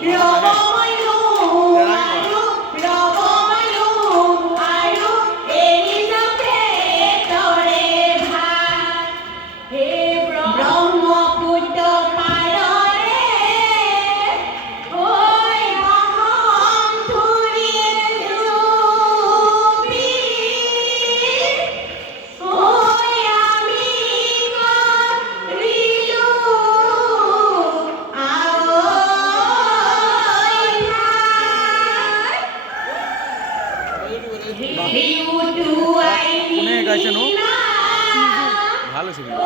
日 সেগুলো